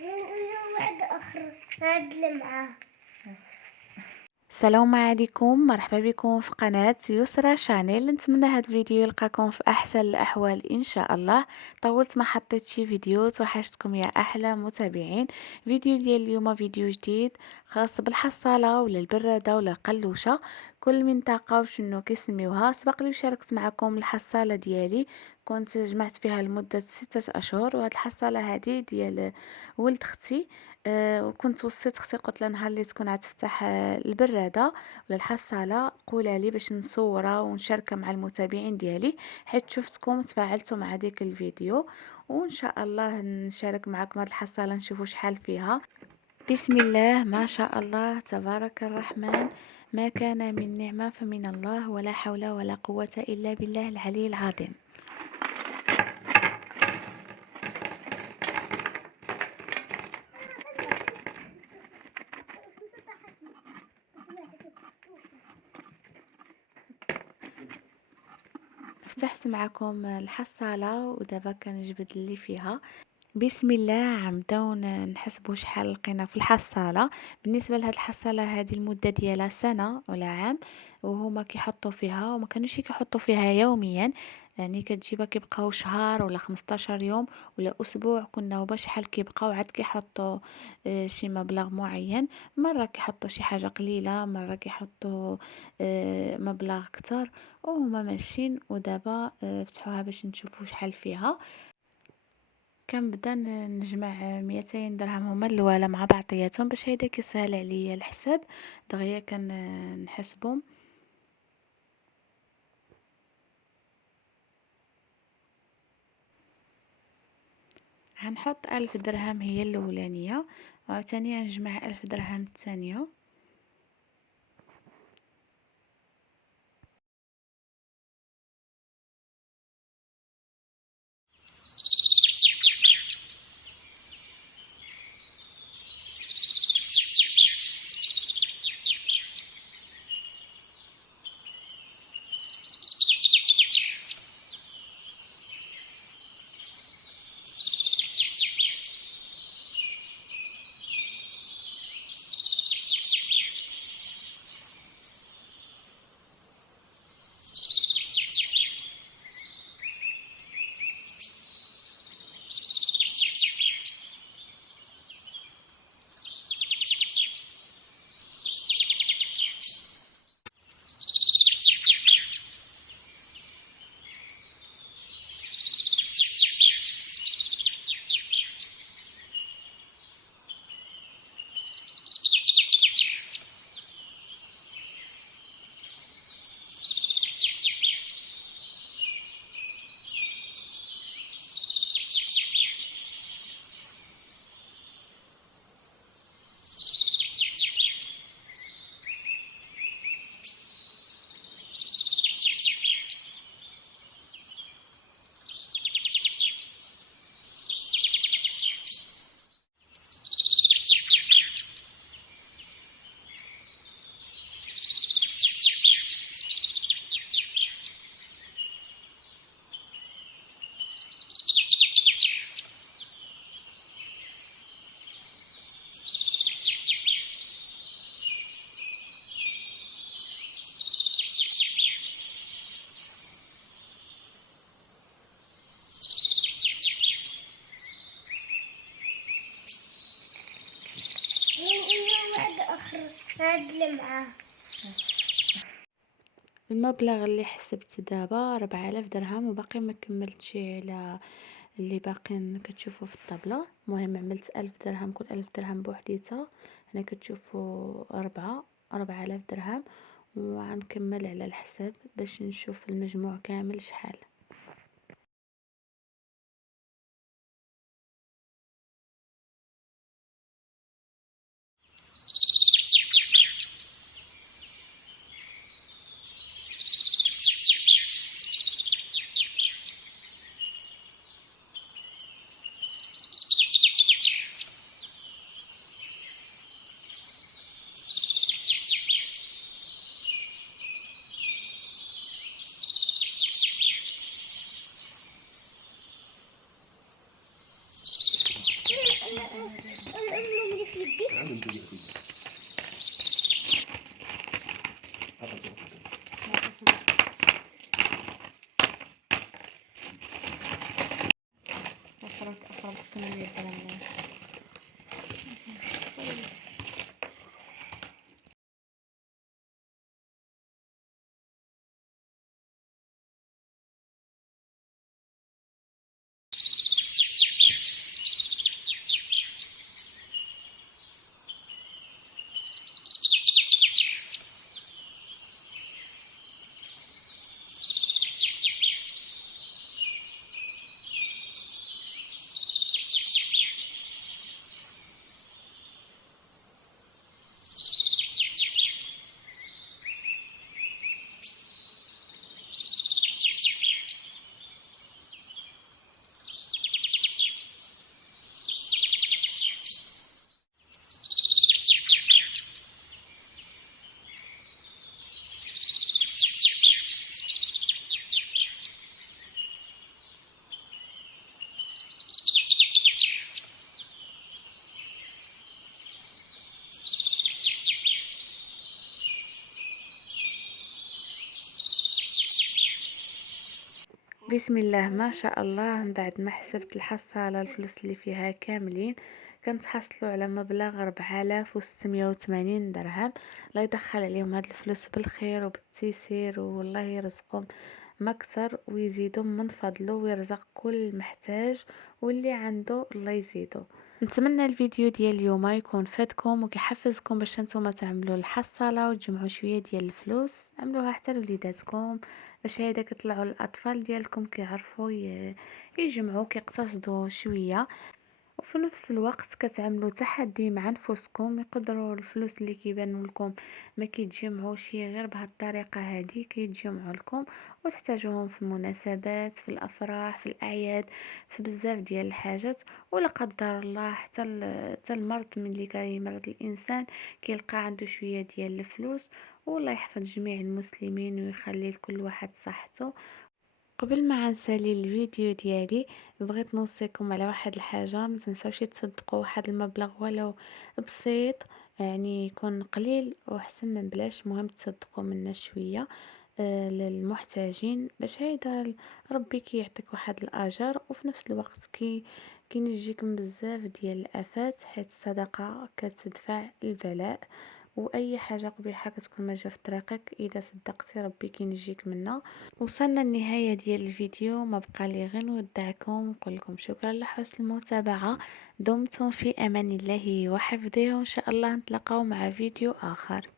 واحد اخر هاد اللي معاه. السلام عليكم، مرحبا بكم في قناة يسرى شانيل. نتمنى هذا الفيديو يلقاكم في احسن الاحوال ان شاء الله. طولت ما حطيت شي فيديو، توحشتكم يا احلى متابعين. فيديو ديال اليوم فيديو جديد خاص بالحصاله ولا البراده ولا القلوشه، كل منطقه وشنو كيسميوها. سبق لي وشاركت معكم الحصاله ديالي، كنت جمعت فيها لمده 6 اشهر، وهاد الحصاله هذه ديال ولد اختي. وكنت وصيت اختي، قلت لها نهار اللي تكون غتفتح البراده ولا الحصاله قولها لي باش نصورها ونشاركها مع المتابعين ديالي، حيت شفتكم تفاعلتوا مع ديك الفيديو، وان شاء الله نشارك معكم هاد الحصاله نشوفوا شحال فيها. بسم الله ما شاء الله تبارك الرحمن، ما كان من نعمه فمن الله، ولا حول ولا قوه الا بالله العلي العظيم. فتحت معكم الحصاله ودابا كنجبد اللي فيها. بسم الله عمداو نحسبوا شحال لقينا في الحصاله. بالنسبه لهاد الحصاله هذه المده ديالها سنه ولا عام، وهما كيحطوا فيها وما كانوش كيحطوا فيها يوميا، يعني كتجيبها كيبقاو شهر ولا 15 يوم ولا اسبوع، كنا وبا شحال كيبقاو عاد كيحطوا شي مبلغ معين. مره كيحطوا شي حاجه قليله، مره كيحطوا مبلغ كتر، وهما ماشيين. ودابا فتحوها باش نشوفوا شحال فيها. كنبدا نجمع 200 درهم هما الاولى مع بعضياتهم باش هيدا كيسهل عليا الحساب، دغيا كنحسبهم. غنحط 1000 درهم هي الاولانيه، وعاوتاني غنجمع 1000 درهم الثانيه. واحد اخر هاد اللي معاه. المبلغ اللي حسبت دابا 4000 درهم، وباقي ما كملتش على اللي باقين كتشوفوا في الطابله. المهم عملت 1000 درهم، كل 1000 درهم بوحديتها، هنا كتشوفوا 4000 درهم. وغنكمل على الحساب باش نشوف المجموع كامل شحال. أفرغ الكمية ديال الماء. بسم الله ما شاء الله. من بعد ما حسبت الحصالة الفلوس اللي فيها كاملين كنتحصلوا على مبلغ 4680 درهم. الله يدخل عليهم هاد الفلوس بالخير وبالتيسير، والله يرزقهم ما اكثر ويزيدوا من فضله ويرزق كل محتاج، واللي عنده الله يزيده. نتمنى الفيديو ديال اليوم يكون فاتكم وكيحفزكم باش نتوما تعملوا الحصاله وتجمعوا شويه ديال الفلوس. عملوها حتى لوليداتكم باش هيدا كطلعوا الاطفال ديالكم كيعرفوا يجمعوا كيقتصدوا شويه، وفي نفس الوقت كتعملوا تحدي مع نفسكم. يقدروا الفلوس اللي كيبانوا لكم ما كيتجمعوش غير بهذه الطريقه، هذه كيتجمعوا لكم وتحتاجوهم في المناسبات، في الافراح، في الاعياد، في بزاف ديال الحاجات. ولا قدر الله حتى المرض ملي كيمرض الانسان كيلقى عنده شويه ديال الفلوس. والله يحفظ جميع المسلمين ويخلي لكل واحد صحته. قبل ما نسالي الفيديو ديالي بغيت نوصيكم على واحد الحاجه، ما تنساوش تصدقوا واحد المبلغ ولو بسيط، يعني يكون قليل وحسن من بلاش. مهم تصدقوا منا شويه للمحتاجين باش هيدا ربي كيعطيك واحد الاجر، وفي نفس الوقت كينجيك من بزاف ديال الافات، حيت الصدقه كتدفع البلاء. واي حاجه قبيحه كتكون ماجا في طريقك اذا صدقتي ربي كينجيك منها. وصلنا النهايه ديال الفيديو، ما بقى لي غير نودعكم ونقول لكم شكرا لحسن المتابعه. دمتم في امان الله وحفظه، وان شاء الله نتلاقاو مع فيديو اخر.